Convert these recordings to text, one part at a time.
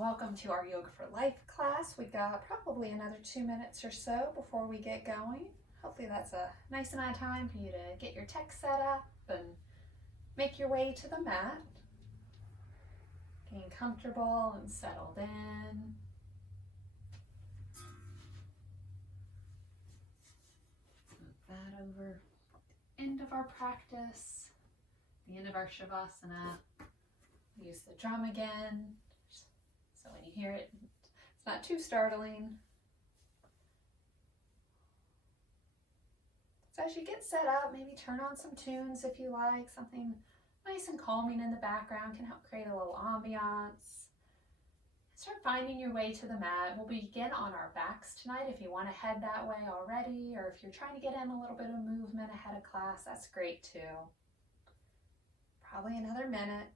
welcome to our Yoga for Life class. We've got probably another 2 minutes or so before we get going. Hopefully that's a nice amount of time for you to get your text set up and make your way to the mat. Getting comfortable and settled in. Move that over the end of our practice, the end of our Shavasana. Use the drum again. So when you hear it, it's not too startling. So as you get set up, maybe turn on some tunes if you like. Something nice and calming in the background can help create a little ambiance. Start finding your way to the mat. We'll begin on our backs tonight if you want to head that way already, or if you're trying to get in a little bit of movement ahead of class, that's great too. Probably another minute.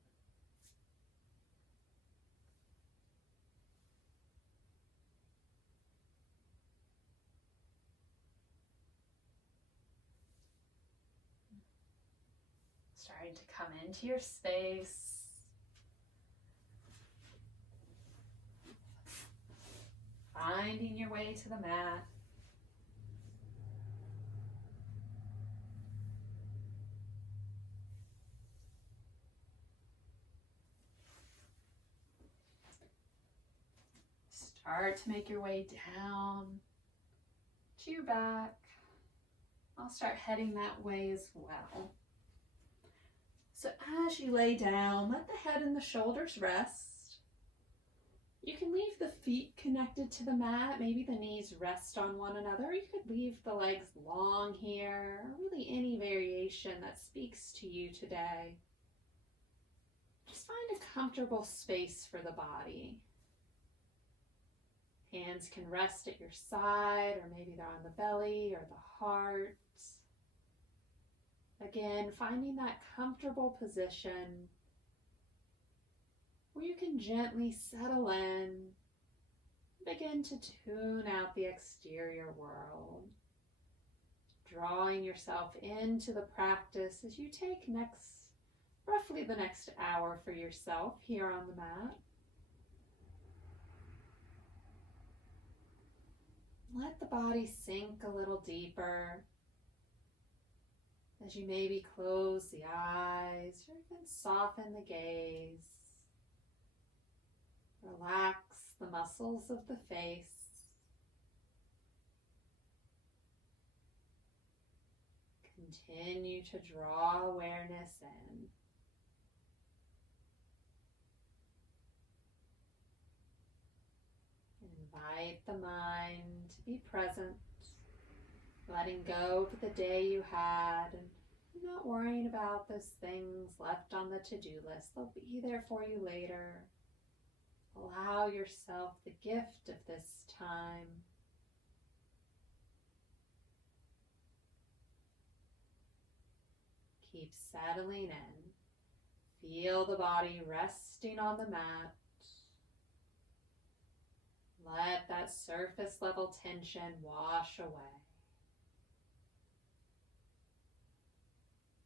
Starting to come into your space. Finding your way to the mat. Start to make your way down to your back. I'll start heading that way as well. So as you lay down, let the head and the shoulders rest. You can leave the feet connected to the mat. Maybe the knees rest on one another. You could leave the legs long here. Really any variation that speaks to you today. Just find a comfortable space for the body. Hands can rest at your side, or maybe they're on the belly or the heart. Again, finding that comfortable position where you can gently settle in, begin to tune out the exterior world, drawing yourself into the practice as you take roughly the next hour for yourself here on the mat. Let the body sink a little deeper as you maybe close the eyes or even soften the gaze. Relax the muscles of the face. Continue to draw awareness in. Invite the mind to be present, letting go of the day you had and not worrying about those things left on the to-do list. They'll be there for you later. Allow yourself the gift of this time. Keep settling in. Feel the body resting on the mat. Let that surface level tension wash away.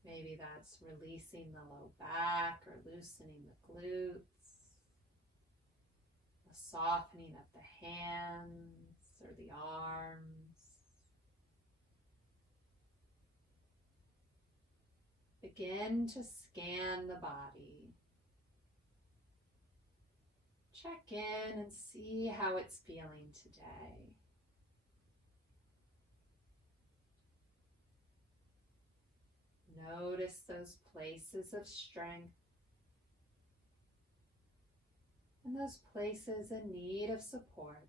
Maybe that's releasing the low back or loosening the glutes, the softening of the hands or the arms. Begin to scan the body. Check in and see how it's feeling today. Notice those places of strength and those places in need of support.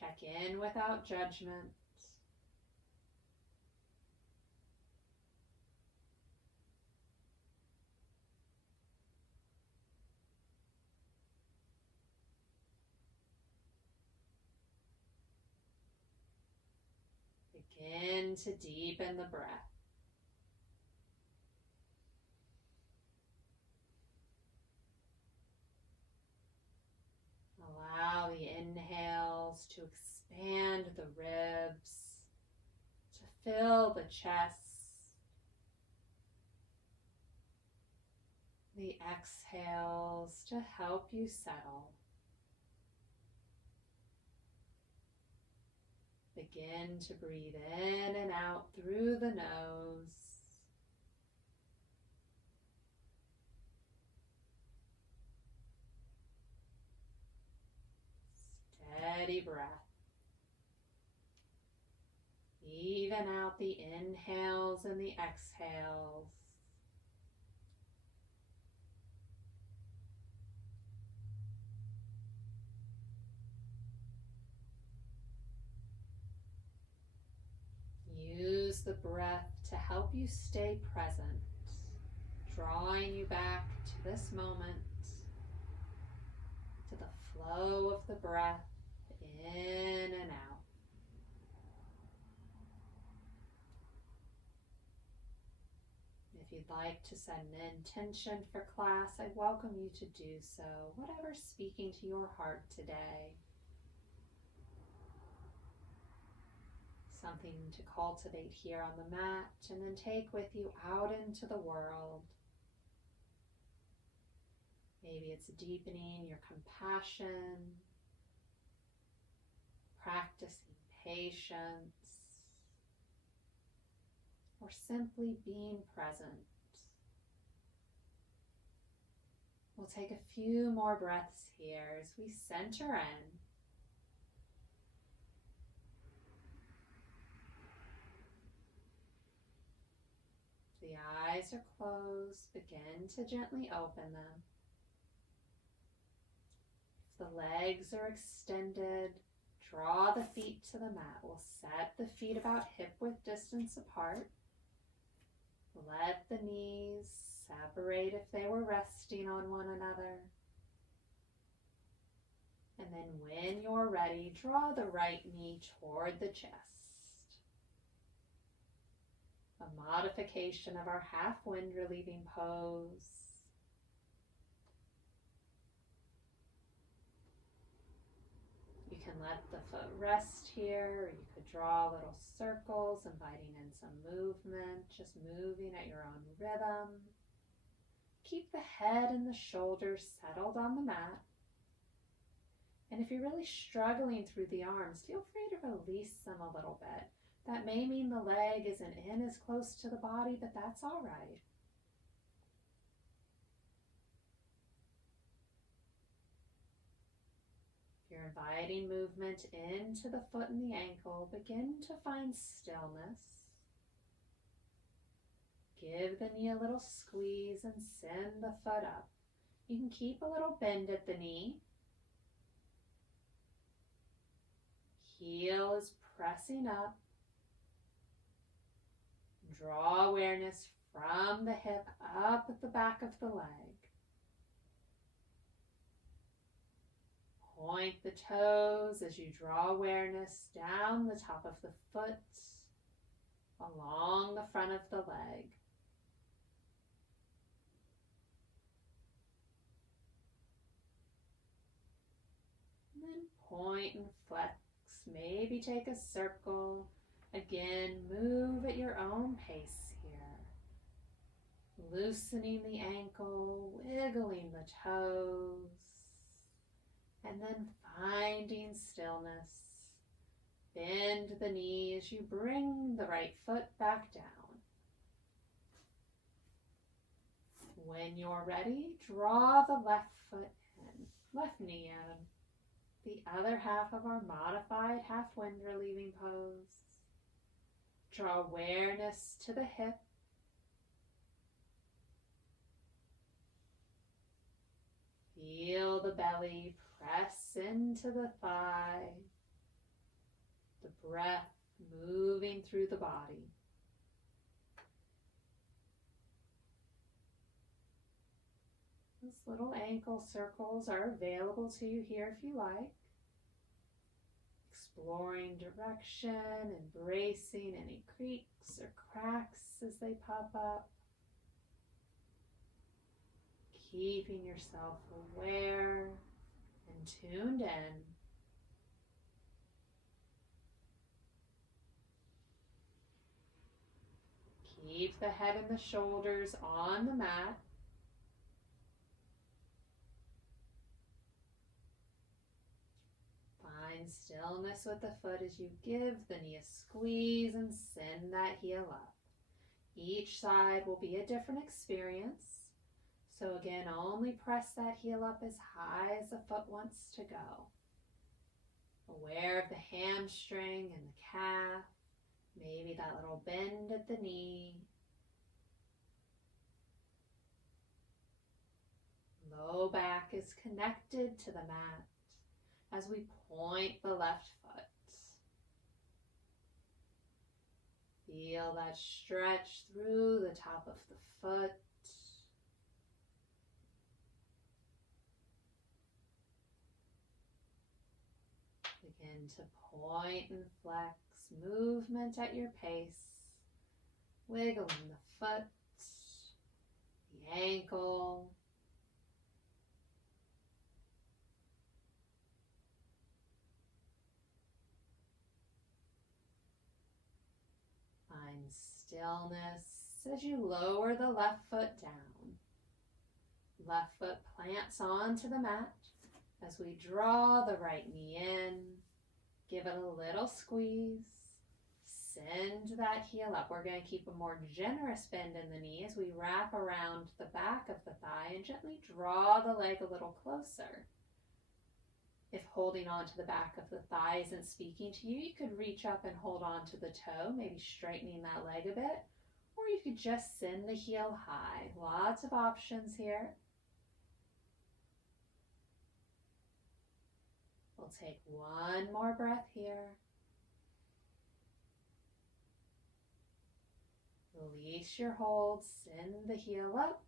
Check in without judgment. Begin to deepen the breath. Allow the inhales to expand the ribs, to fill the chest. the exhales to help you settle. Begin to breathe in and out through the nose. Steady breath. Even out the inhales and the exhales. Use the breath to help you stay present, drawing you back to this moment, to the flow of the breath in and out. If you'd like to set an intention for class, I welcome you to do so, whatever's speaking to your heart today. Something to cultivate here on the mat and then take with you out into the world. Maybe it's deepening your compassion, practicing patience, or simply being present. We'll take a few more breaths here as we center in. The eyes are closed. Begin to gently open them. If the legs are extended, draw the feet to the mat. We'll set the feet about hip-width distance apart. Let the knees separate if they were resting on one another. And then when you're ready, draw the right knee toward the chest. A modification of our half wind relieving pose. You can let the foot rest here, or you could draw little circles, inviting in some movement, just moving at your own rhythm. Keep the head and the shoulders settled on the mat. And if you're really struggling through the arms, feel free to release them a little bit. That may mean the leg isn't in as close to the body, but that's all right. If you're inviting movement into the foot and the ankle, begin to find stillness. Give the knee a little squeeze and send the foot up. You can keep a little bend at the knee. Heel is pressing up. Draw awareness from the hip up at the back of the leg. Point the toes as you draw awareness down the top of the foot, along the front of the leg. And then point and flex. Maybe take a circle. Again, move at your own pace here. Loosening the ankle, wiggling the toes, and then finding stillness. Bend the knee as you bring the right foot back down. When you're ready, draw the left foot in, left knee in. The other half of our modified half wind relieving pose. Draw awareness to the hip. Feel the belly press into the thigh. The breath moving through the body. Those little ankle circles are available to you here if you like. Exploring direction, embracing any creaks or cracks as they pop up. Keeping yourself aware and tuned in. Keep the head and the shoulders on the mat. Find stillness with the foot as you give the knee a squeeze and send that heel up. Each side will be a different experience. So again, only press that heel up as high as the foot wants to go. Aware of the hamstring and the calf, maybe that little bend at the knee. Low back is connected to the mat as we point the left foot. Feel that stretch through the top of the foot. Begin to point and flex, movement at your pace, wiggling the foot, the ankle, find stillness as you lower the left foot down. Left foot plants onto the mat as we draw the right knee in. Give it a little squeeze. Send that heel up. We're going to keep a more generous bend in the knee as we wrap around the back of the thigh and gently draw the leg a little closer. If holding on to the back of the thigh isn't speaking to you, you could reach up and hold on to the toe, maybe straightening that leg a bit, or you could just send the heel high. Lots of options here. We'll take one more breath here. Release your hold, send the heel up,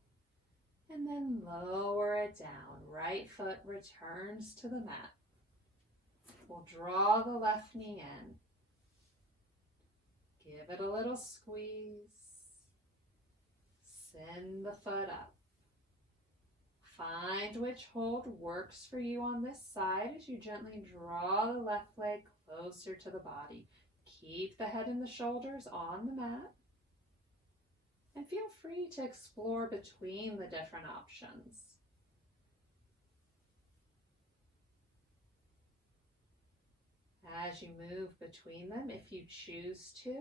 and then lower it down. Right foot returns to the mat. We'll draw the left knee in. Give it a little squeeze. Send the foot up. Find which hold works for you on this side as you gently draw the left leg closer to the body. Keep the head and the shoulders on the mat. And feel free to explore between the different options. As you move between them, if you choose to,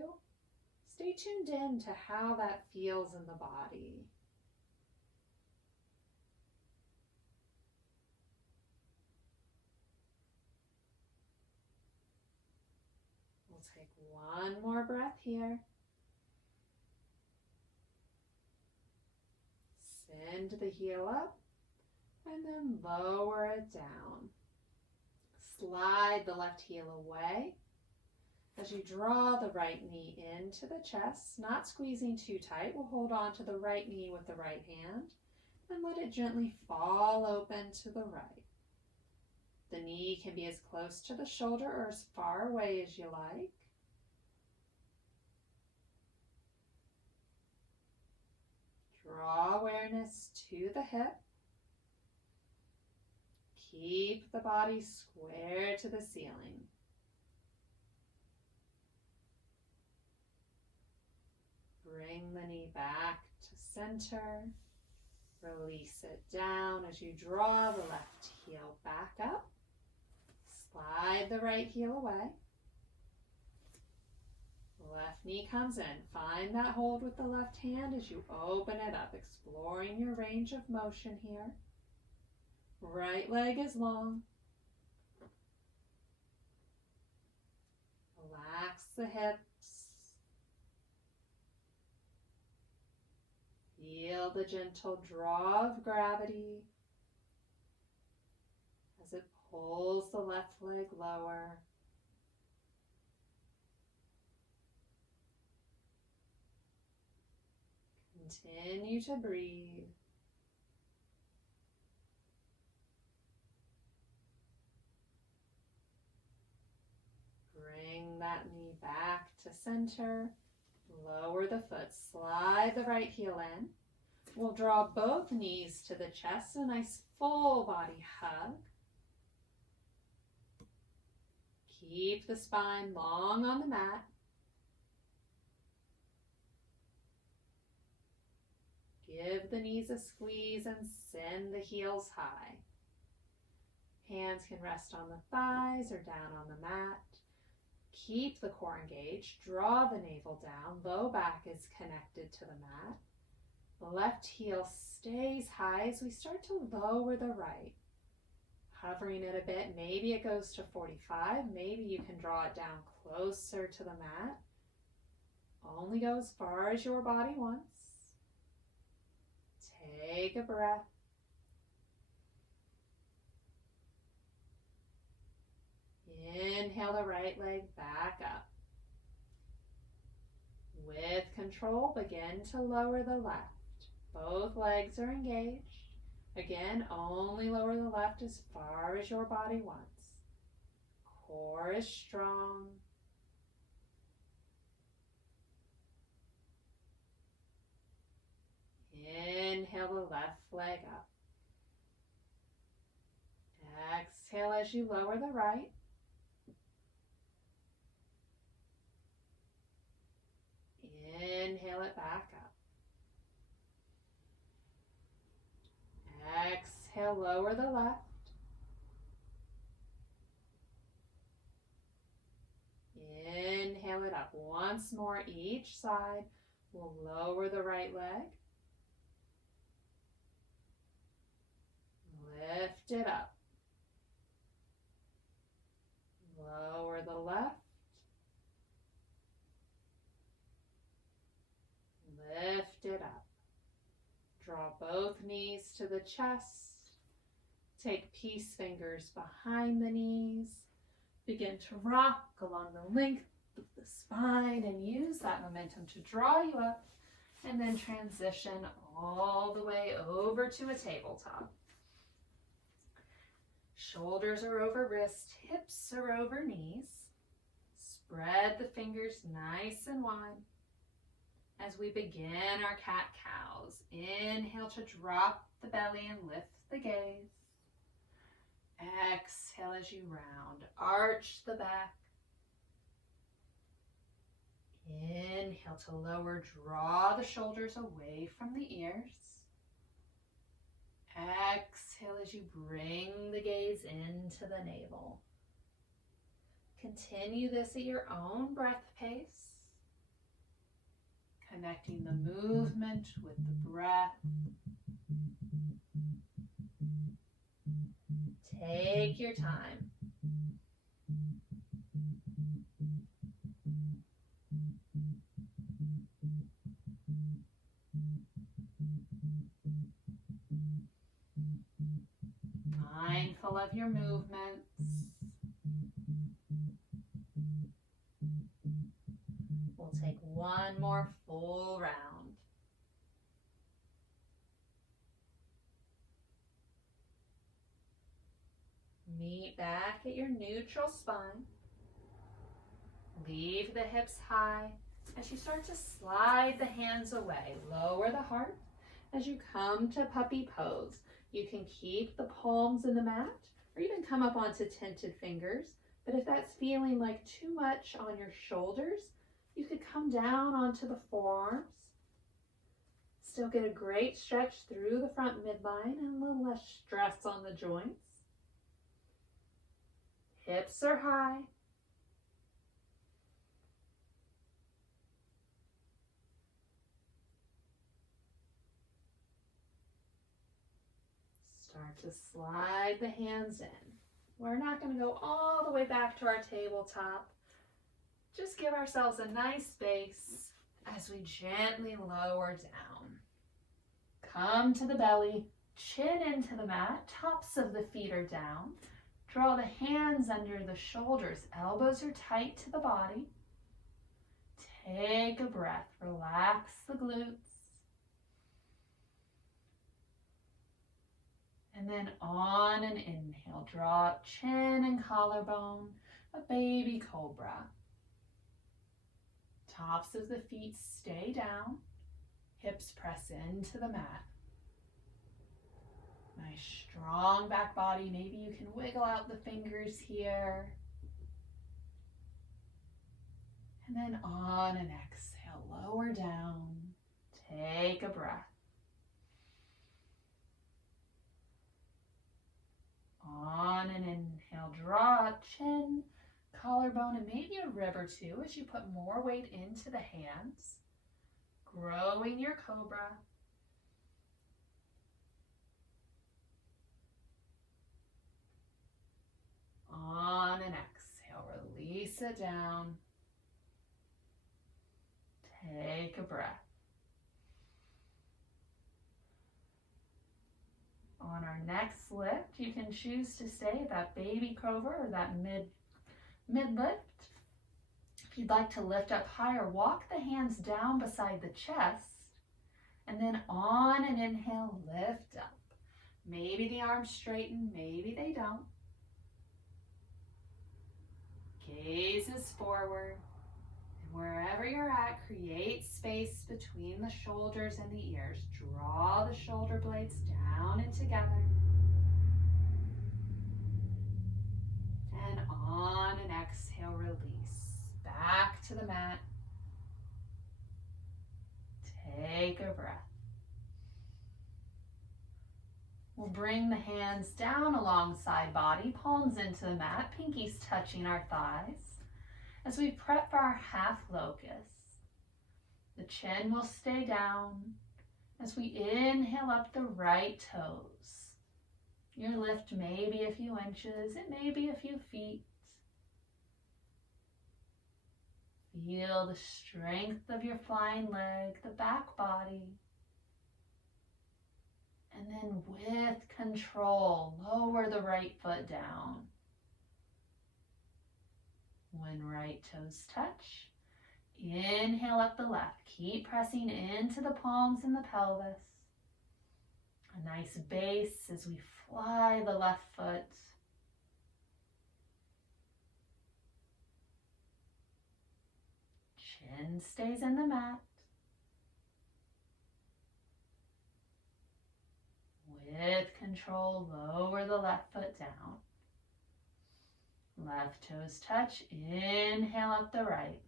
stay tuned in to how that feels in the body. We'll take one more breath here. Send the heel up and then lower it down. Slide the left heel away as you draw the right knee into the chest, not squeezing too tight. We'll hold on to the right knee with the right hand and let it gently fall open to the right. The knee can be as close to the shoulder or as far away as you like. Draw awareness to the hip. Keep the body square to the ceiling. Bring the knee back to center. Release it down as you draw the left heel back up. Slide the right heel away. Left knee comes in. Find that hold with the left hand as you open it up, exploring your range of motion here. Right leg is long. Relax the hips. Feel the gentle draw of gravity as it pulls the left leg lower. Continue to breathe. Bring that knee back to center. Lower the foot. Slide the right heel in. We'll draw both knees to the chest. A nice full body hug. Keep the spine long on the mat. Give the knees a squeeze and send the heels high. Hands can rest on the thighs or down on the mat. Keep the core engaged. Draw the navel down. Low back is connected to the mat. The left heel stays high as we start to lower the right. Hovering it a bit. Maybe it goes to 45. Maybe you can draw it down closer to the mat. Only go as far as your body wants. Take a breath. Inhale the right leg back up. With control, begin to lower the left. Both legs are engaged. Again, only lower the left as far as your body wants. Core is strong. Inhale the left leg up. Exhale as you lower the right. Inhale it back up. Exhale, lower the left. Inhale it up. Once more each side. We'll lower the right leg. Lift it up. Lower the left. Lift it up. Draw both knees to the chest. Take peace fingers behind the knees. Begin to rock along the length of the spine and use that momentum to draw you up, and then transition all the way over to a tabletop. Shoulders are over wrists, hips are over knees. Spread the fingers nice and wide. As we begin our cat-cows, inhale to drop the belly and lift the gaze. Exhale as you round, arch the back. Inhale to lower, draw the shoulders away from the ears. Exhale as you bring the gaze into the navel. Continue this at your own breath pace. Connecting the movement with the breath. Take your time. Mindful of your movements. We'll take one more full round. Meet back at your neutral spine. Leave the hips high as you start to slide the hands away. Lower the heart as you come to puppy pose. You can keep the palms in the mat or even come up onto tented fingers. But if that's feeling like too much on your shoulders, you could come down onto the forearms. Still get a great stretch through the front midline and a little less stress on the joints. Hips are high. Start to slide the hands in. We're not going to go all the way back to our tabletop. Just give ourselves a nice space as we gently lower down. Come to the belly, chin into the mat, tops of the feet are down. Draw the hands under the shoulders, elbows are tight to the body. Take a breath, relax the glutes. And then on an inhale, draw up chin and collarbone, a baby cobra. Tops of the feet stay down, hips press into the mat. Nice strong back body. Maybe you can wiggle out the fingers here. And then on an exhale, lower down. Take a breath. On an inhale, draw up, chin, collarbone, and maybe a rib or two as you put more weight into the hands. Growing your cobra. On an exhale, release it down. Take a breath. On our next lift, you can choose to stay at that baby cobra or that mid lift. If you'd like to lift up higher, walk the hands down beside the chest, and then on an inhale, lift up. Maybe the arms straighten, maybe they don't. Gazes forward, and wherever you're at, create space between the shoulders and the ears. Draw the shoulder blades down and together. And on an exhale, release. Back to the mat. Take a breath. We'll bring the hands down alongside body, palms into the mat, pinkies touching our thighs. As we prep for our half locust, the chin will stay down as we inhale up the right toes. Your lift may be a few inches, it may be a few feet. Feel the strength of your flying leg, the back body. And then with control, lower the right foot down. When right toes touch, inhale up the left. Keep pressing into the palms and the pelvis. A nice base as we fly the left foot. Chin stays in the mat. With control, lower the left foot down. Left toes touch, inhale up the right.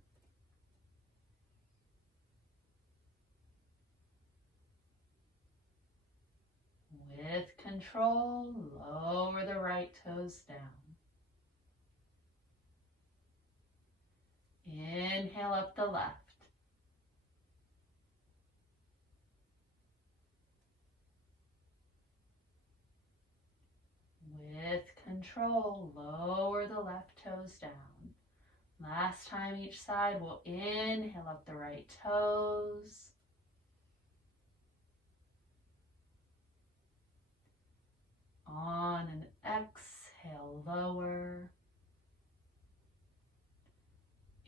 With control, lower the right toes down. Inhale up the left. With control, lower the left toes down. Last time each side, we'll inhale up the right toes. On an exhale, lower.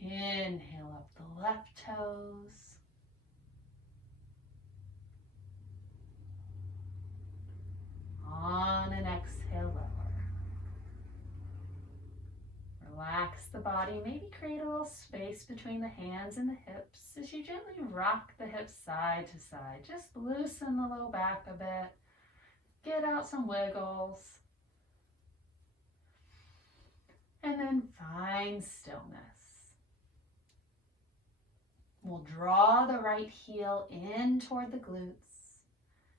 Inhale up the left toes. On an exhale, lower. Relax the body, maybe create a little space between the hands and the hips as you gently rock the hips side to side. Just loosen the low back a bit. Get out some wiggles. And then find stillness. We'll draw the right heel in toward the glutes.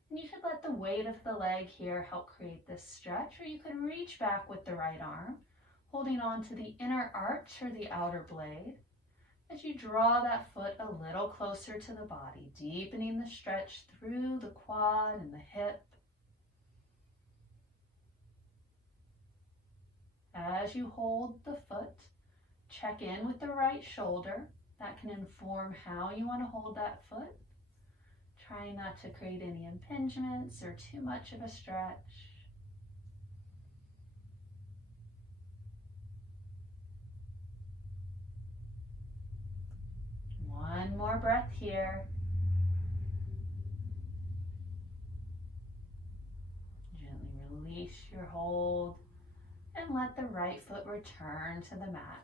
And you could let the weight of the leg here help create this stretch, or you could reach back with the right arm, holding on to the inner arch or the outer blade as you draw that foot a little closer to the body, deepening the stretch through the quad and the hip. As you hold the foot, check in with the right shoulder. That can inform how you want to hold that foot. Try not to create any impingements or too much of a stretch. One more breath here. Gently release your hold and let the right foot return to the mat.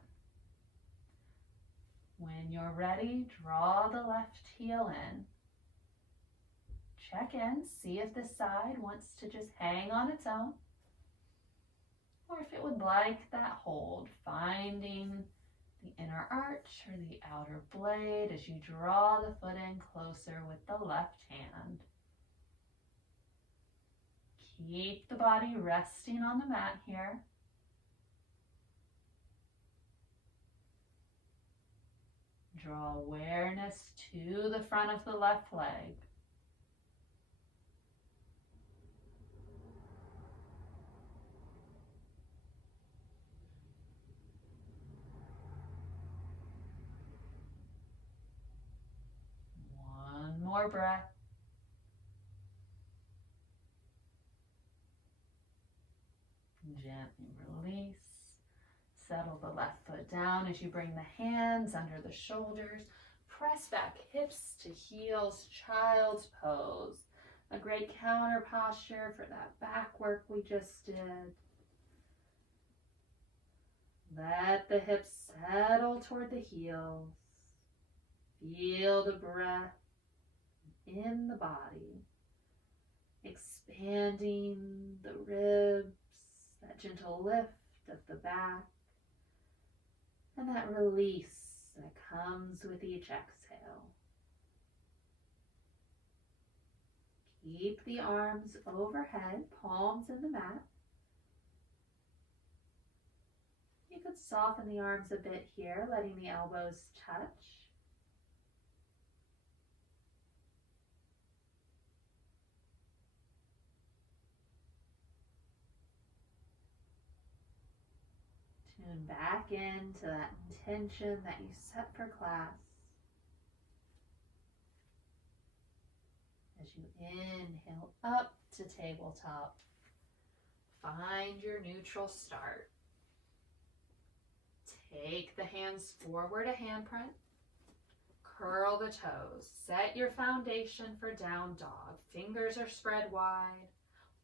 When you're ready, draw the left heel in. Check in, see if this side wants to just hang on its own, or if it would like that hold, finding the inner arch or the outer blade as you draw the foot in closer with the left hand. Keep the body resting on the mat here. Draw awareness to the front of the left leg. One more breath. Gently release. Settle the left foot down as you bring the hands under the shoulders. Press back hips to heels, child's pose. A great counter posture for that back work we just did. Let the hips settle toward the heels. Feel the breath in the body, expanding the ribs, that gentle lift of the back, and that release that comes with each exhale. Keep the arms overhead, palms in the mat. You could soften the arms a bit here, letting the elbows touch. Tune back into that intention that you set for class. As you inhale up to tabletop, find your neutral start. Take the hands forward a handprint. Curl the toes. Set your foundation for down dog. Fingers are spread wide.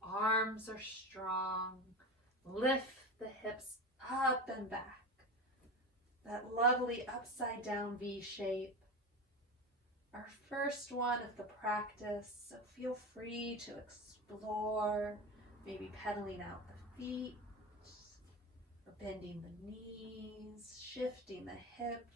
Arms are strong. Lift the hips up and back. That lovely upside down V shape. Our first one of the practice, so feel free to explore, maybe pedaling out the feet, or bending the knees, shifting the hips.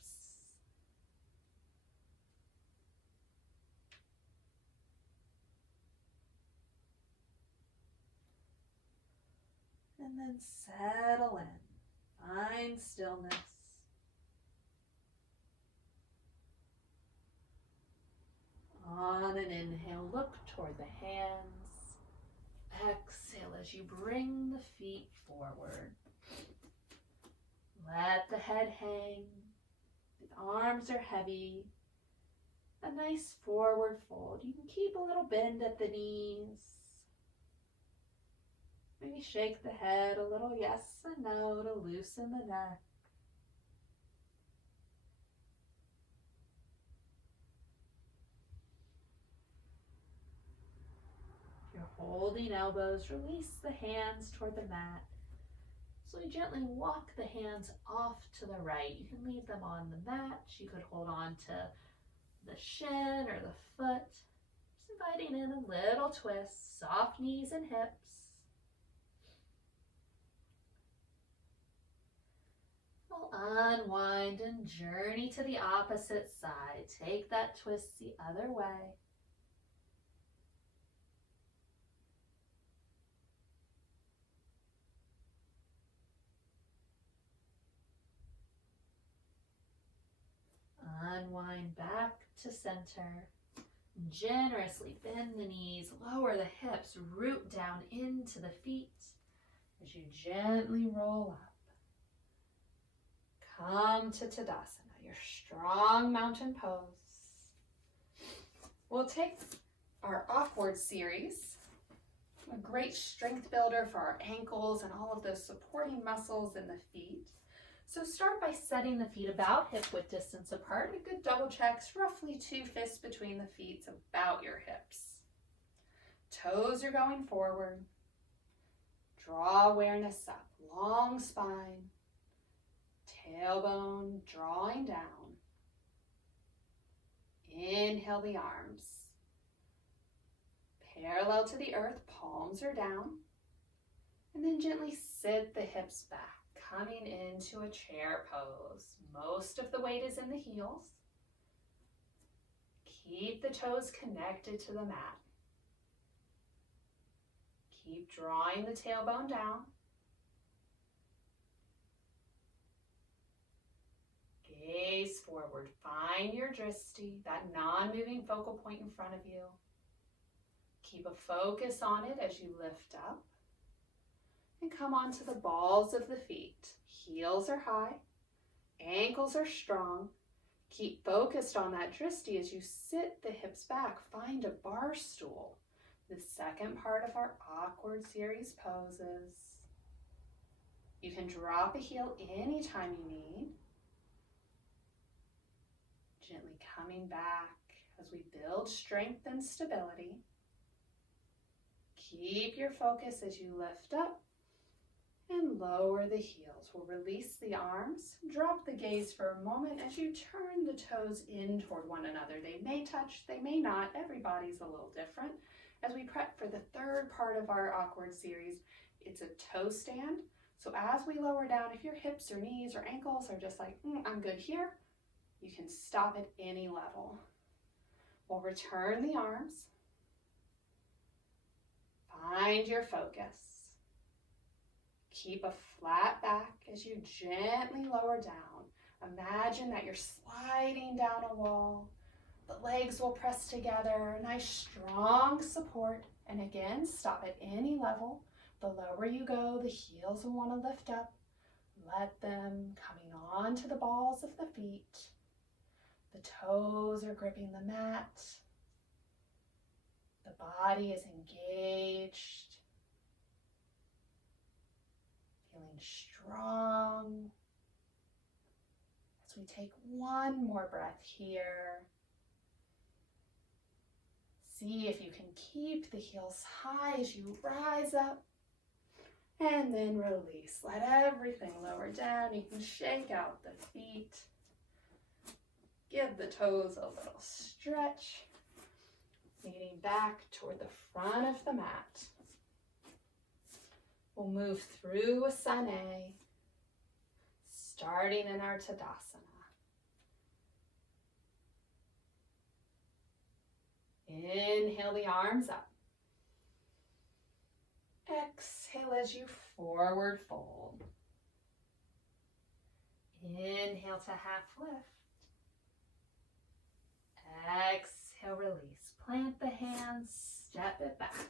And then settle in, find stillness. On an inhale, look toward the hands. Exhale as you bring the feet forward. Let the head hang. The arms are heavy. A nice forward fold. You can keep a little bend at the knees. Maybe shake the head a little yes and no to loosen the neck. If you're holding elbows, release the hands toward the mat. Slowly gently walk the hands off to the right. You can leave them on the mat. You could hold on to the shin or the foot. Just inviting in a little twist, soft knees and hips. We'll unwind and journey to the opposite side. Take that twist the other way. Unwind back to center. Generously bend the knees, lower the hips, root down into the feet as you gently roll up. Come to Tadasana, your strong mountain pose. We'll take our awkward series, a great strength builder for our ankles and all of those supporting muscles in the feet. So start by setting the feet about hip width distance apart. A good double check's roughly 2 fists between the feet, about your hips. Toes are going forward. Draw awareness up, long spine. Tailbone drawing down. Inhale the arms. Parallel to the earth, palms are down. And then gently sit the hips back, coming into a chair pose. Most of the weight is in the heels. Keep the toes connected to the mat. Keep drawing the tailbone down. Gaze forward. Find your drishti, that non-moving focal point in front of you. Keep a focus on it as you lift up. And come onto the balls of the feet. Heels are high. Ankles are strong. Keep focused on that drishti as you sit the hips back. Find a bar stool. The second part of our awkward series poses. You can drop a heel anytime you need. Gently coming back as we build strength and stability. Keep your focus as you lift up and lower the heels. We'll release the arms, drop the gaze for a moment as you turn the toes in toward one another. They may touch, they may not. Everybody's a little different. As we prep for the third part of our awkward series, it's a toe stand. So as we lower down, if your hips or knees or ankles are just like, I'm good here, you can stop at any level. We'll return the arms. Find your focus. Keep a flat back as you gently lower down. Imagine that you're sliding down a wall. The legs will press together, nice strong support. And again, stop at any level. The lower you go, the heels will want to lift up. Let them coming onto the balls of the feet. The toes are gripping the mat. The body is engaged. Feeling strong. As we take one more breath here. See if you can keep the heels high as you rise up. And then release. Let everything lower down. You can shake out the feet. Give the toes a little stretch. Leaning back toward the front of the mat. We'll move through Asana, starting in our Tadasana. Inhale the arms up. Exhale as you forward fold. Inhale to half lift. Exhale, release. Plant the hands, step it back.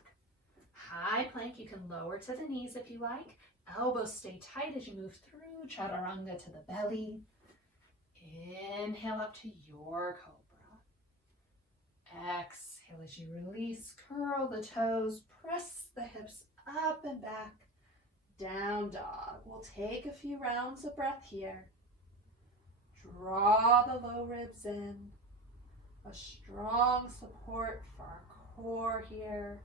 High plank, you can lower to the knees if you like. Elbows stay tight as you move through chaturanga to the belly. Inhale up to your cobra. Exhale as you release, curl the toes, press the hips up and back, down dog. We'll take a few rounds of breath here. Draw the low ribs in. A strong support for our core here.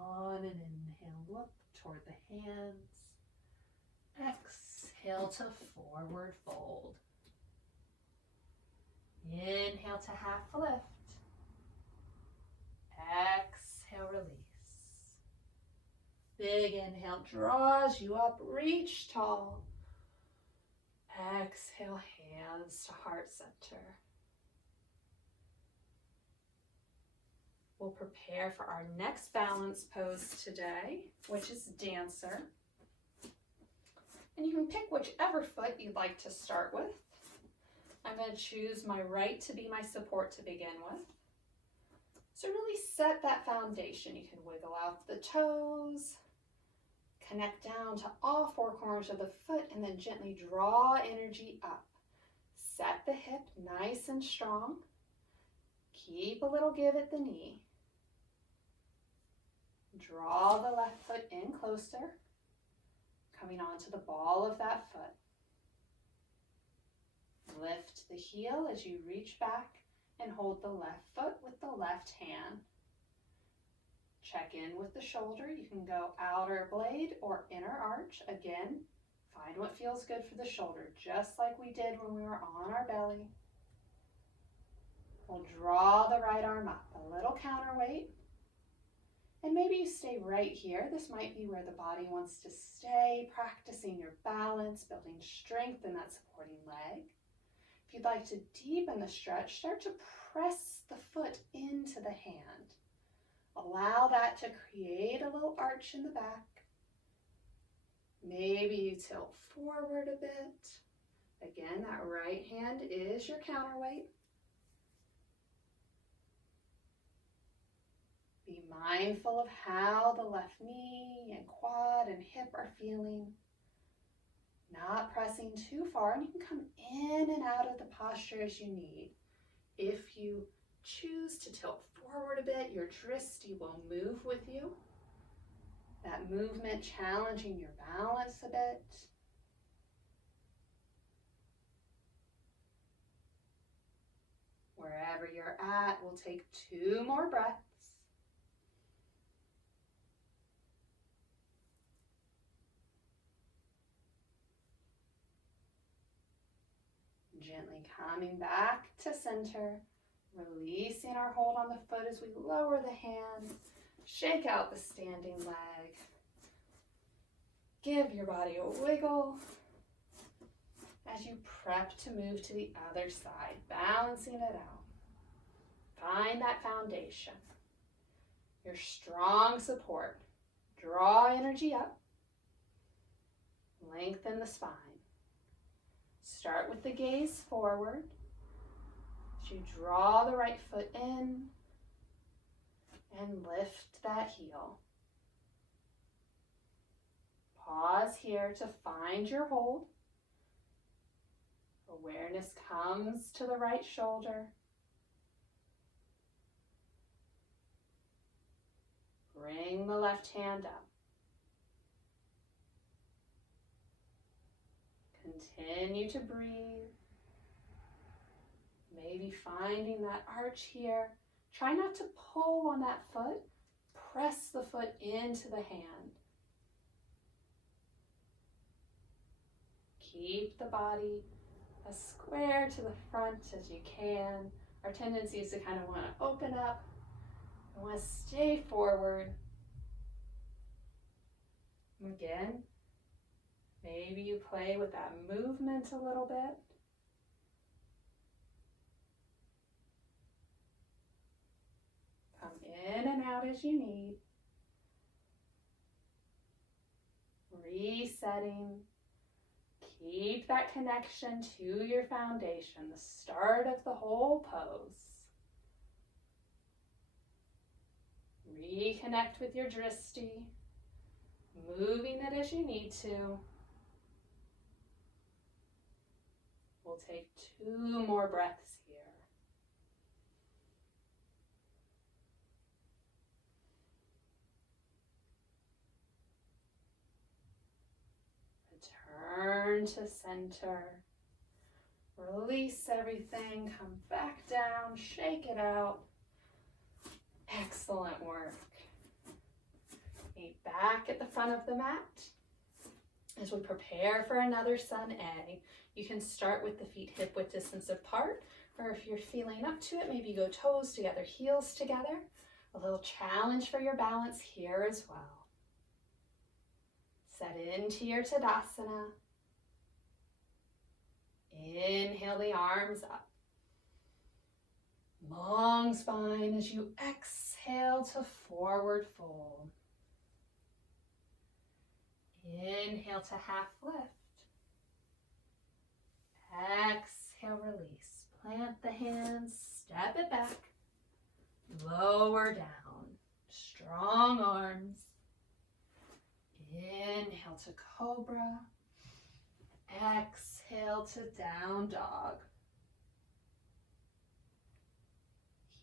On an inhale, look toward the hands. Exhale to forward fold. Inhale to half lift. Exhale, release. Big inhale draws you up, reach tall. Exhale, hands to heart center. We'll prepare for our next balance pose today, which is dancer. And you can pick whichever foot you'd like to start with. I'm going to choose my right to be my support to begin with. So really set that foundation. You can wiggle out the toes, connect down to all four corners of the foot, and then gently draw energy up. Set the hip nice and strong. Keep a little give at the knee. Draw the left foot in closer, coming onto the ball of that foot. Lift the heel as you reach back and hold the left foot with the left hand. Check in with the shoulder. You can go outer blade or inner arch. Again, find what feels good for the shoulder, just like we did when we were on our belly. We'll draw the right arm up, a little counterweight. And maybe you stay right here. This might be where the body wants to stay, practicing your balance, building strength in that supporting leg. If you'd like to deepen the stretch, start to press the foot into the hand. Allow that to create a little arch in the back. Maybe you tilt forward a bit. Again, that right hand is your counterweight. Be mindful of how the left knee and quad and hip are feeling. Not pressing too far, and you can come in and out of the posture as you need. If you choose to tilt forward a bit, your drishti will move with you. That movement challenging your balance a bit. Wherever you're at, we'll take 2 more breaths. Gently coming back to center, releasing our hold on the foot as we lower the hand, shake out the standing leg. Give your body a wiggle as you prep to move to the other side, balancing it out. Find that foundation, your strong support. Draw energy up, lengthen the spine. Start with the gaze forward as you draw the right foot in and lift that heel. Pause here to find your hold. Awareness comes to the right shoulder. Bring the left hand up. Continue to breathe. Maybe finding that arch here. Try not to pull on that foot. Press the foot into the hand. Keep the body as square to the front as you can. Our tendency is to kind of want to open up. I want to stay forward. Again, maybe you play with that movement a little bit. Come in and out as you need. Resetting. Keep that connection to your foundation, the start of the whole pose. Reconnect with your drishti, moving it as you need to. We'll take 2 more breaths here. Return to center. Release everything. Come back down. Shake it out. Excellent work. Feet back at the front of the mat. As we prepare for another sun A, you can start with the feet hip width distance apart, or if you're feeling up to it, maybe go toes together, heels together. A little challenge for your balance here as well. Set into your Tadasana. Inhale the arms up. Long spine as you exhale to forward fold. Inhale to half lift. Exhale, release. Plant the hands, step it back. Lower down. Strong arms. Inhale to cobra. Exhale to down dog.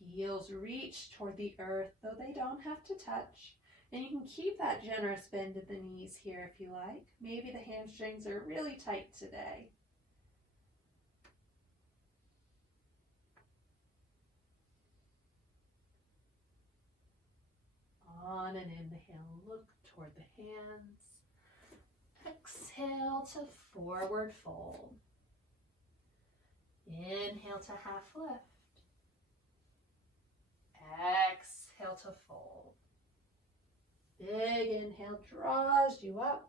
Heels reach toward the earth, though they don't have to touch. And you can keep that generous bend at the knees here if you like. Maybe the hamstrings are really tight today. On an inhale, look toward the hands. Exhale to forward fold. Inhale to half lift. Exhale to fold. Big inhale draws you up.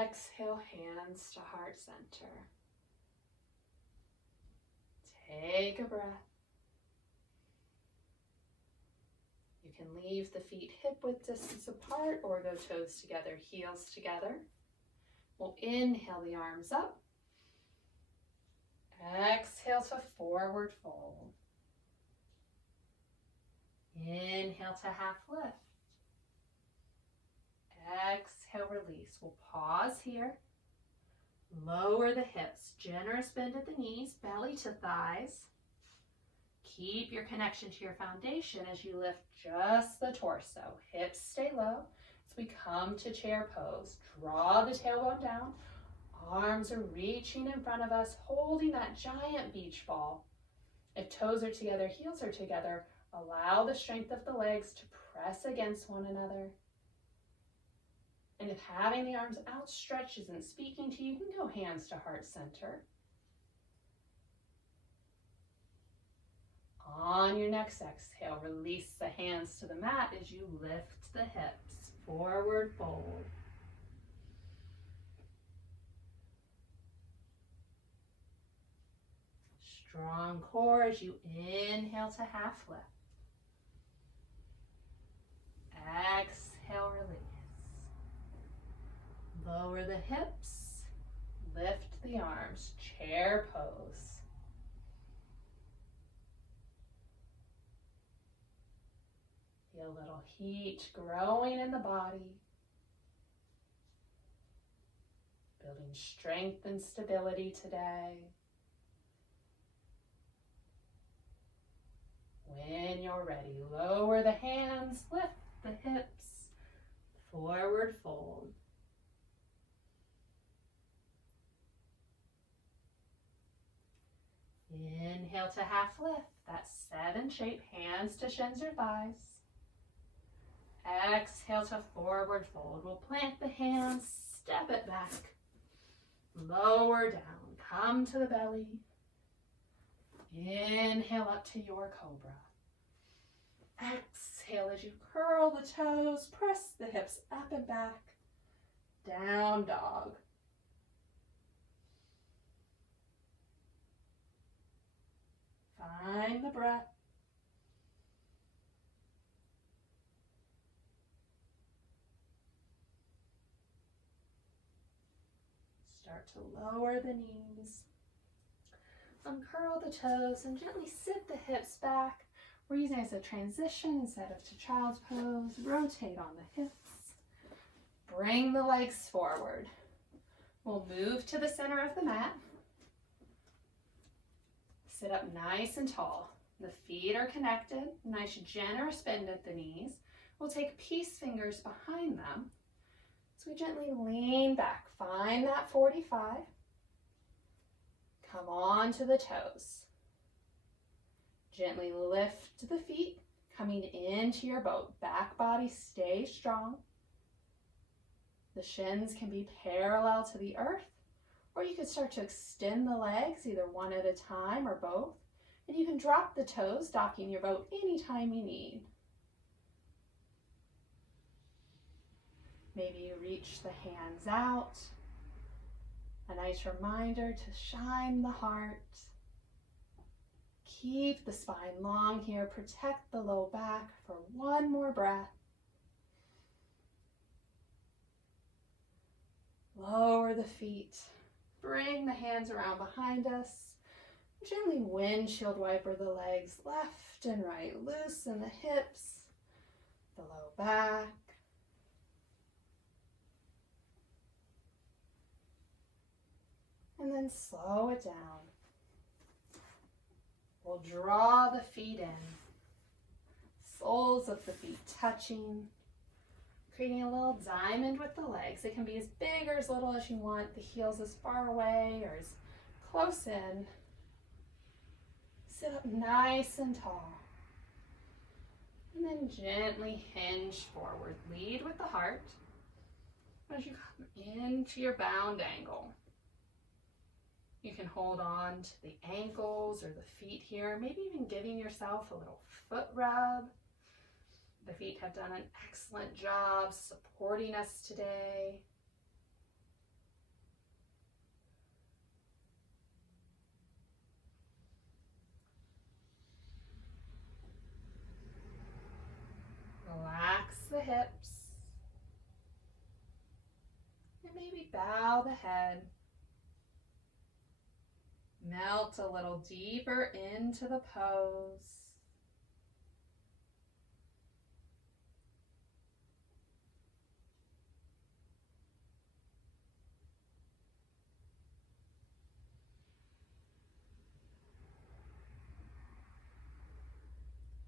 Exhale, hands to heart center. Take a breath. You can leave the feet hip width distance apart or go toes together, heels together. We'll inhale the arms up. Exhale to forward fold. Inhale to half lift. Exhale, release. We'll pause here. Lower the hips. Generous bend at the knees, belly to thighs. Keep your connection to your foundation as you lift just the torso. Hips stay low as we come to chair pose. Draw the tailbone down. Arms are reaching in front of us, holding that giant beach ball. If toes are together, heels are together, allow the strength of the legs to press against one another. And if having the arms outstretched isn't speaking to you, you can go hands to heart center. On your next exhale, release the hands to the mat as you lift the hips. Forward fold. Strong core as you inhale to half lift. Exhale, release. Lower the hips, lift the arms, chair pose. Feel a little heat growing in the body. Building strength and stability today. When you're ready, lower the hands, lift the hips, forward fold. Inhale to half lift, that 7 shape, hands to shins or thighs. Exhale to forward fold. We'll plant the hands, step it back, lower down, come to the belly. Inhale up to your cobra. Exhale as you curl the toes, press the hips up and back, down dog. Find the breath. Start to lower the knees. Uncurl the toes and gently sit the hips back. We're using it as a transition instead of to child's pose. Rotate on the hips. Bring the legs forward. We'll move to the center of the mat. Sit up nice and tall. The feet are connected. Nice generous bend at the knees. We'll take peace fingers behind them. So we gently lean back. Find that 45. Come on to the toes. Gently lift the feet, coming into your boat. Back body, stay strong. The shins can be parallel to the earth, or you could start to extend the legs, either one at a time or both. And you can drop the toes, docking your boat anytime you need. Maybe you reach the hands out. A nice reminder to shine the heart. Keep the spine long here. Protect the low back for one more breath. Lower the feet. Bring the hands around behind us. Gently windshield wiper the legs left and right. Loosen the hips, the low back. And then slow it down. We'll draw the feet in. Soles of the feet touching. Creating a little diamond with the legs. It can be as big or as little as you want. The heels as far away or as close in. Sit up nice and tall. And then gently hinge forward. Lead with the heart as you come into your bound angle. You can hold on to the ankles or the feet here, maybe even giving yourself a little foot rub. The feet have done an excellent job supporting us today. Relax the hips. And maybe bow the head. Melt a little deeper into the pose.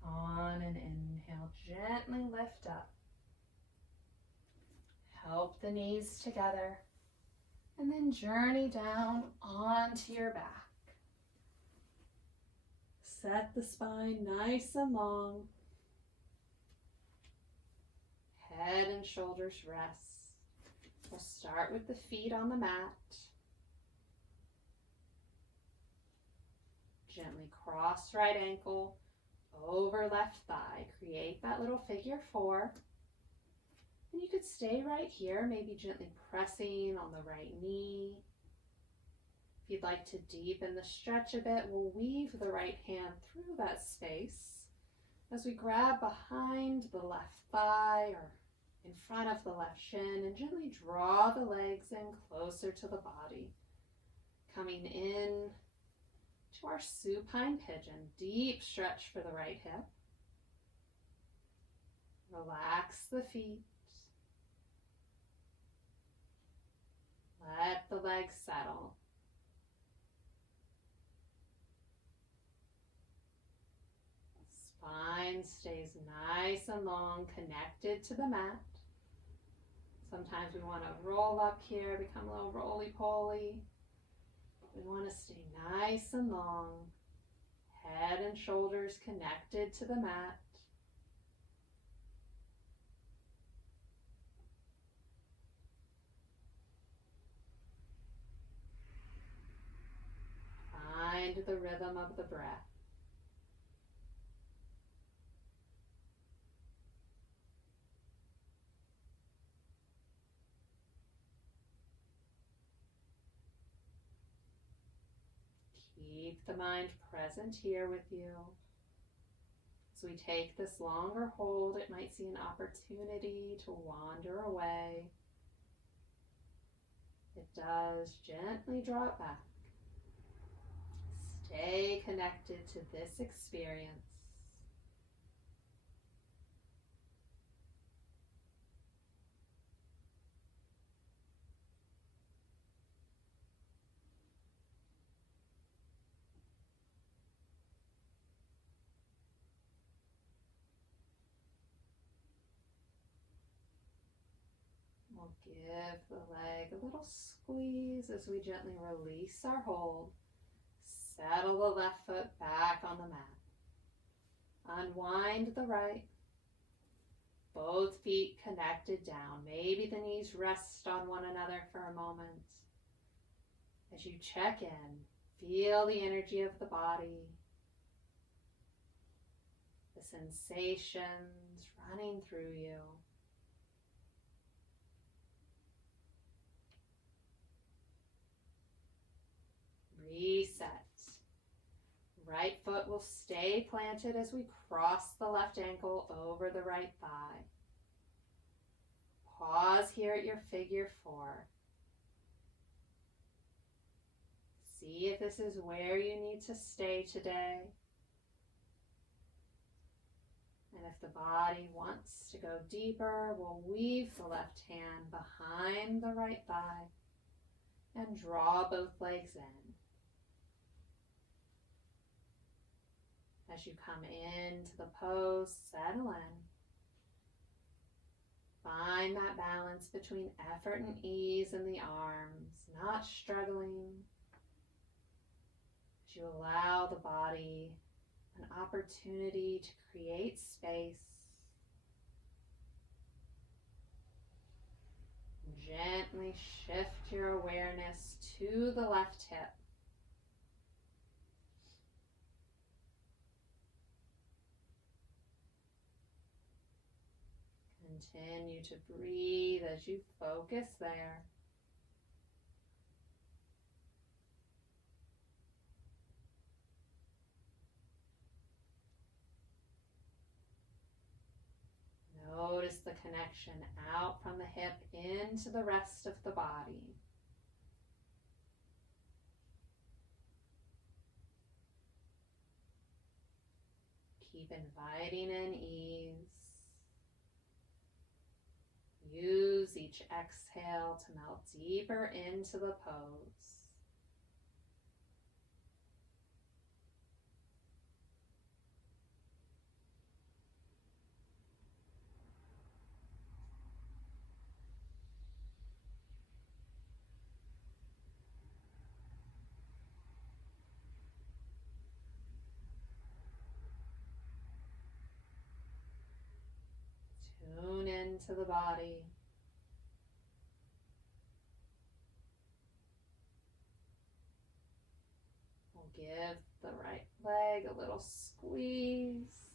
On an inhale, gently lift up. Help the knees together. And then journey down onto your back. Set the spine nice and long. Head and shoulders rest. We'll start with the feet on the mat. Gently cross right ankle over left thigh. Create that little figure 4. And you could stay right here, maybe gently pressing on the right knee. If you'd like to deepen the stretch a bit, we'll weave the right hand through that space as we grab behind the left thigh or in front of the left shin and gently draw the legs in closer to the body. Coming in to our supine pigeon, deep stretch for the right hip. Relax the feet. Let the legs settle. Spine stays nice and long, connected to the mat. Sometimes we want to roll up here, become a little roly-poly. We want to stay nice and long. Head and shoulders connected to the mat. Find the rhythm of the breath. Keep the mind present here with you. As we take this longer hold, it might see an opportunity to wander away. It does. Gently draw it back. Stay connected to this experience. We'll give the leg a little squeeze as we gently release our hold. Settle the left foot back on the mat. Unwind the right. Both feet connected down. Maybe the knees rest on one another for a moment. As you check in, feel the energy of the body. The sensations running through you. Reset. Right foot will stay planted as we cross the left ankle over the right thigh. Pause here at your figure 4. See if this is where you need to stay today. And if the body wants to go deeper, we'll weave the left hand behind the right thigh and draw both legs in. As you come into the pose, settle in. Find that balance between effort and ease in the arms, not struggling. As you allow the body an opportunity to create space. Gently shift your awareness to the left hip. Continue to breathe as you focus there. Notice the connection out from the hip into the rest of the body. Keep inviting in ease. Use each exhale to melt deeper into the pose. Tune into the body. We'll give the right leg a little squeeze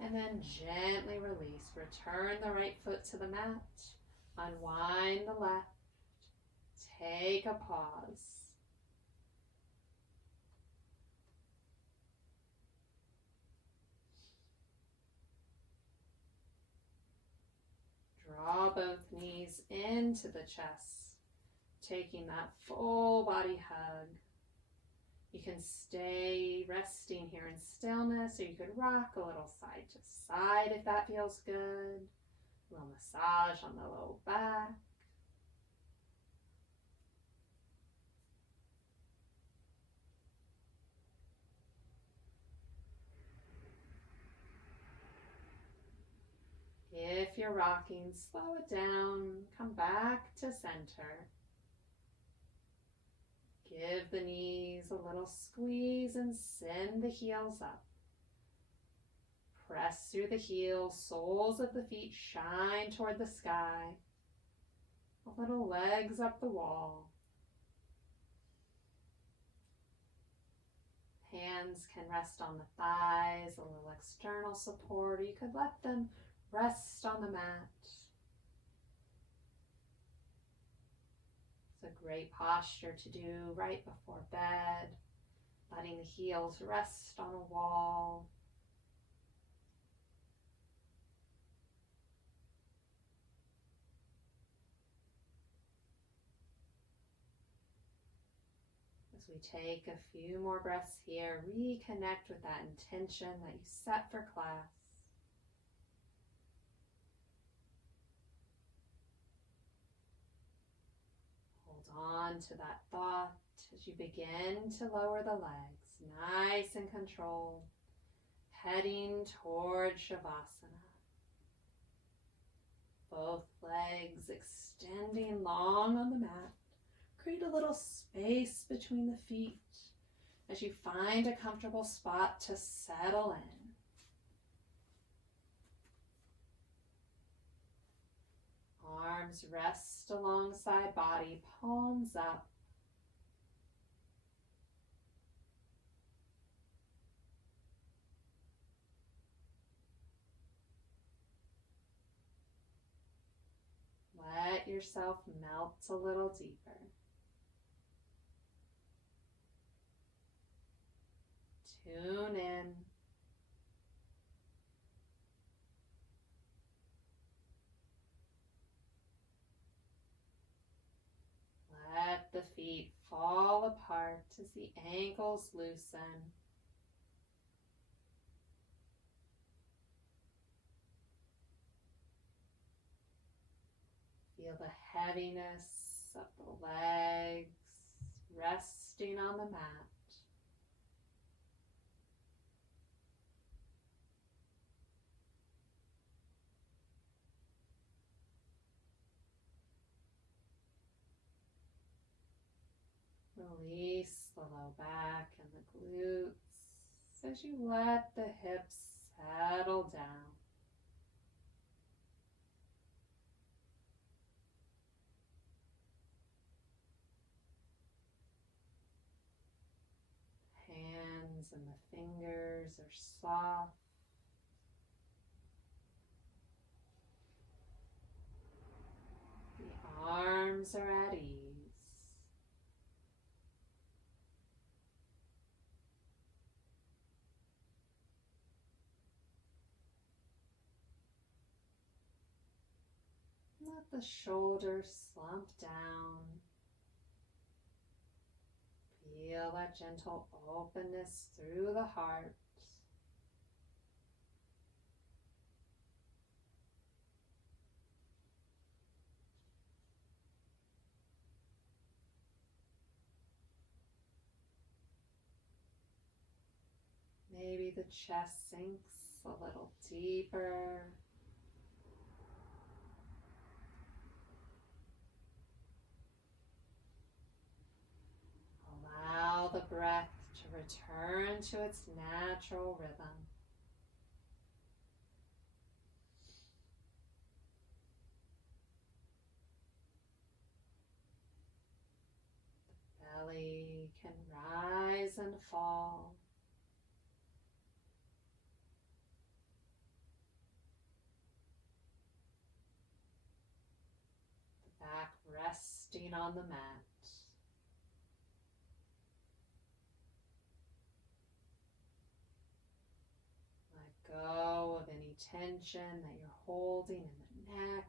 and then gently release. Return the right foot to the mat. Unwind the left. Take a pause. Draw both knees into the chest, taking that full body hug. You can stay resting here in stillness, or you could rock a little side to side if that feels good. A little massage on the low back. If you're rocking, slow it down, come back to center. Give the knees a little squeeze and send the heels up. Press through the heels, soles of the feet shine toward the sky. A little legs up the wall. Hands can rest on the thighs, a little external support, or you could let them rest on the mat. It's a great posture to do right before bed, letting the heels rest on a wall. As we take a few more breaths here, reconnect with that intention that you set for class. On to that thought as you begin to lower the legs, nice and controlled, heading toward Shavasana. Both legs extending long on the mat. Create a little space between the feet as you find a comfortable spot to settle in. Arms rest alongside body, palms up. Let yourself melt a little deeper. Tune in. Let the feet fall apart as the ankles loosen. Feel the heaviness of the legs resting on the mat. Release the low back and the glutes as you let the hips settle down. Hands and the fingers are soft. Arms are at ease. Let the shoulders slump down. Feel that gentle openness through the heart. Maybe the chest sinks a little deeper. Allow the breath to return to its natural rhythm. The belly can rise and fall. The back resting on the mat. Go of any tension that you're holding in the neck,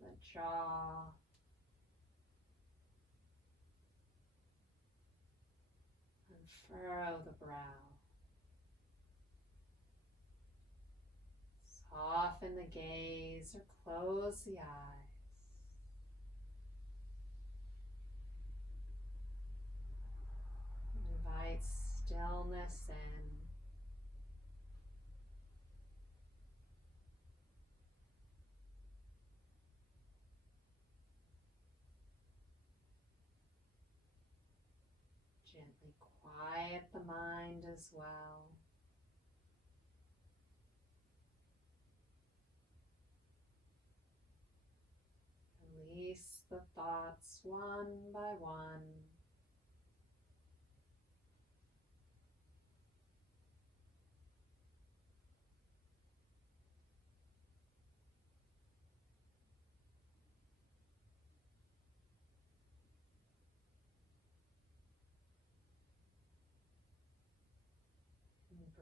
the jaw. Unfurrow the brow. Soften the gaze or close the eyes. Invite stillness in. Gently quiet the mind as well. Release the thoughts one by one.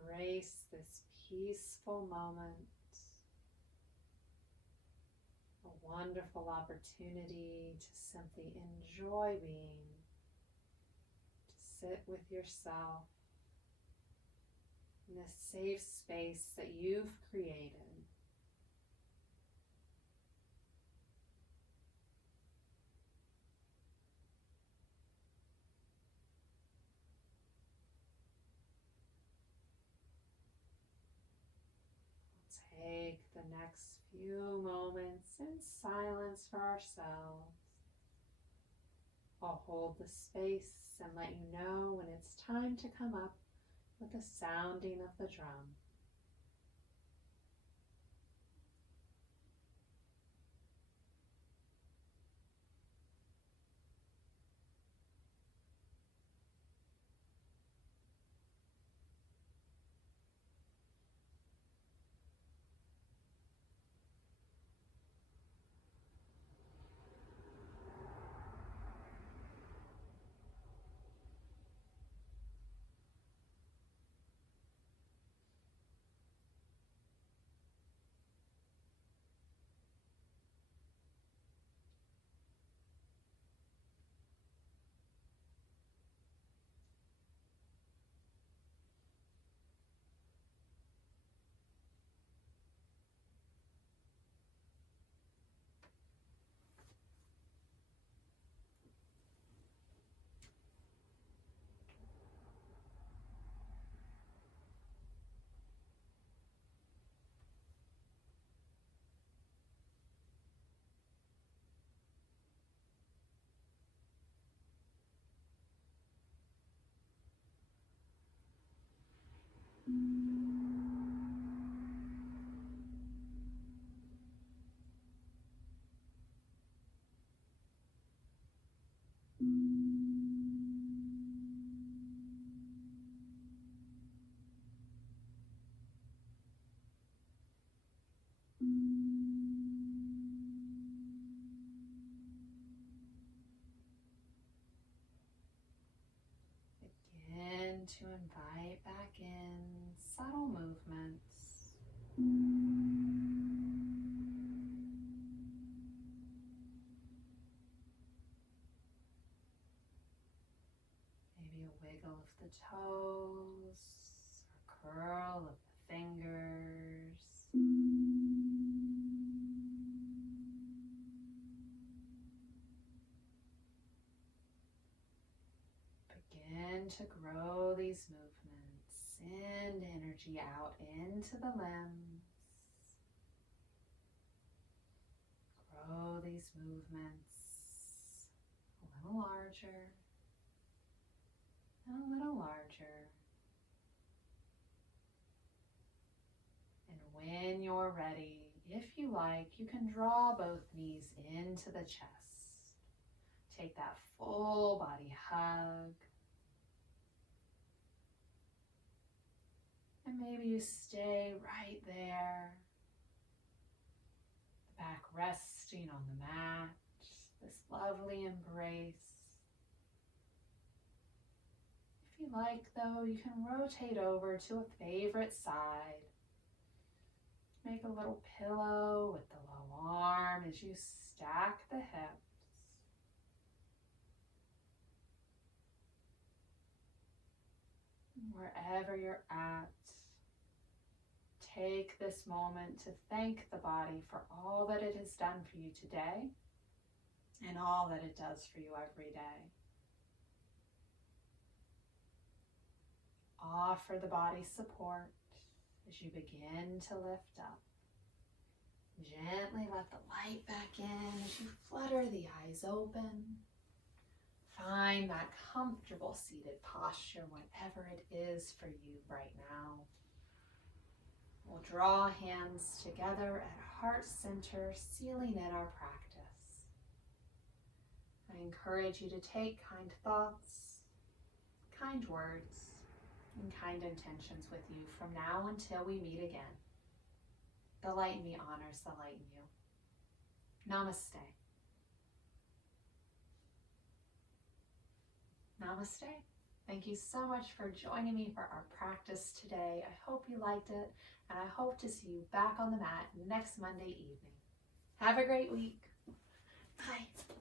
Embrace this peaceful moment, a wonderful opportunity to simply enjoy being, to sit with yourself in this safe space that you've created. Take the next few moments in silence for ourselves. I'll hold the space and let you know when it's time to come up with the sounding of the drum. begin to invite back in subtle movements. Maybe a wiggle of the toes, or curl of the fingers. Begin to grow these movements. Send energy out into the limbs. Grow these movements a little larger and a little larger. And when you're ready, if you like, you can draw both knees into the chest. Take that full body hug. And maybe you stay right there. The back resting on the mat. This lovely embrace. If you like, though, you can rotate over to a favorite side. Make a little pillow with the low arm as you stack the hips. Wherever you're at, take this moment to thank the body for all that it has done for you today and all that it does for you every day. Offer the body support as you begin to lift up. Gently let the light back in as you flutter the eyes open. Find that comfortable seated posture, whatever it is for you right now. We'll draw hands together at heart center, sealing in our practice. I encourage you to take kind thoughts, kind words, and kind intentions with you from now until we meet again. The light in me honors the light in you. Namaste. Namaste. Thank you so much for joining me for our practice today. I hope you liked it, and I hope to see you back on the mat next Monday evening. Have a great week. Bye.